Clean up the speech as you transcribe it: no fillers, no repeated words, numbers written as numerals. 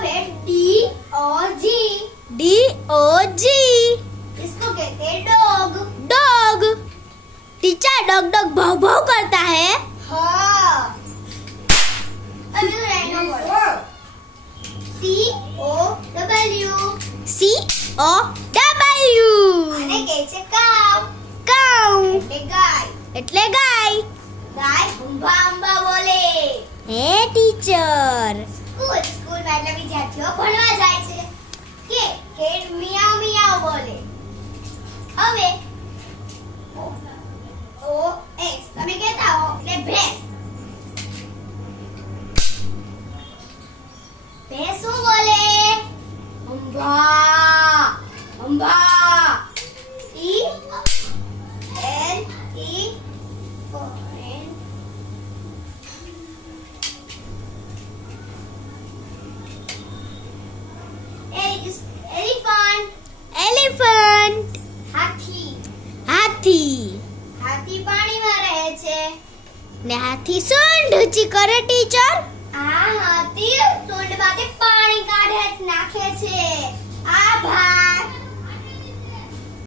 अब है D-O-G। D-O-G। इसको कहते हैं dog. Dog. Teacher dog dog भाव भाव करता है। हाँ। अभी तो रहना बोलो। C-O-W। C-O-W। આને કહે છે કાઉ। કાઉ એટલે ગાય। એટલે ગાય। ગાય અંબા અંબા બોલે। હે ટીચર। સ્કૂલમાં એટલે વિદ્યાર્થીઓ ભણવા જાય છે કે મિયાઉ મિયાઉ બોલે। હવે ઓ એક્સ તમે કહેતા હો એટલે ભેંસ। ભેંસ શું બોલે? અંબા અંબા। E L E O N elephant. Elephant. હાથી। હાથી। હાથી પાણીમાં રહે છે। ને હાથી સૂંઢ ઊંચી કરે ટીચર। આ હાથી સૂંઢમાંથી પાણી કાઢે નાખે છે। આભાર।